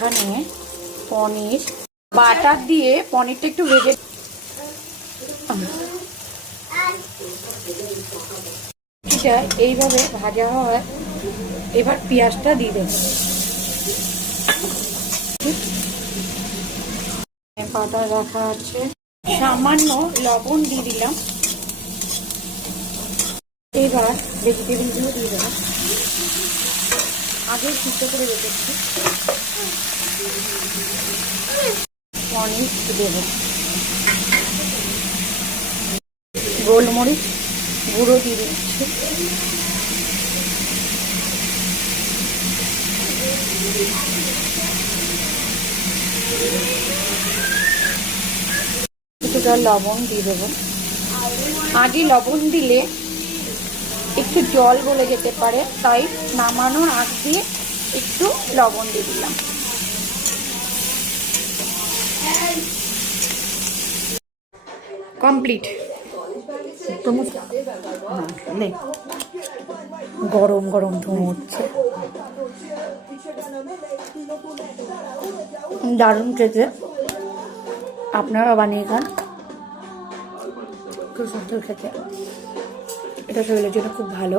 এখানে পনির বাটার দিয়ে পনিরটা একটু ভেজে এটা এইভাবে ভাজা হয়। এবার পেঁয়াজটা দিয়ে দেবো। পাতা রাখা আছে, সামান্য লবণ দিয়ে দিলাম। এবার ভেজিটেবিলগুলো দিয়ে দেবো। আগে সিদ্ধ করে রেখেছি, পনির দেবো। গোলমরিচ গুঁড়ো দিয়ে দিচ্ছি। কিছুটা লবণ দিয়ে দেবো। আগে লবণ দিলে একটু জল গলে যেতে পারে, তাই নামানোর আগ দিয়ে একটু লবণ দিয়ে দিলাম। কমপ্লিট। গরম গরম ধোঁয়া হচ্ছে, দারুণ খেতে। আপনারা বানিয়ে খান, খুব সুন্দর খেতে। এটা শরীরের জন্য খুব ভালো।